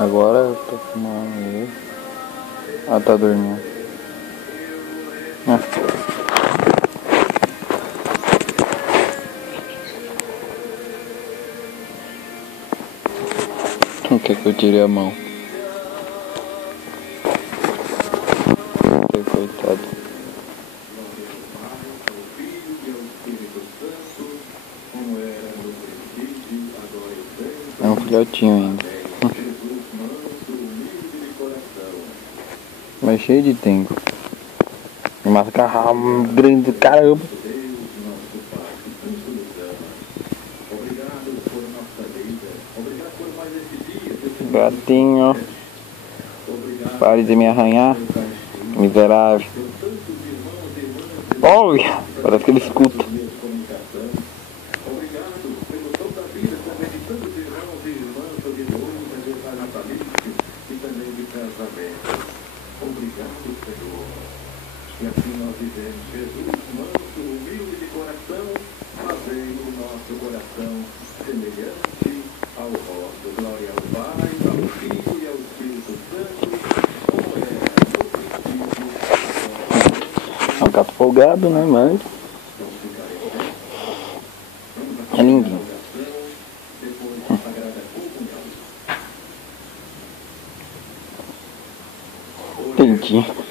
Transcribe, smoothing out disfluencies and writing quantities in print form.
Agora eu tô filmando ele. Ah, tá dormindo. Não quer que eu tire a mão. Coitado. É um filhotinho ainda. Mas cheio de tempo. Mas carro grande do caramba. Gatinho. Pare de me arranhar. Miserável. Olha! Parece que ele escuta. Obrigado, Senhor. E assim nós vivemos. Jesus, manso, humilde de coração, fazei o nosso coração semelhante ao vosso. Glória ao Pai, ao Filho e ao Espírito Santo, como era no princípio. É um gato folgado, né? Mas é lindinho. Entendi.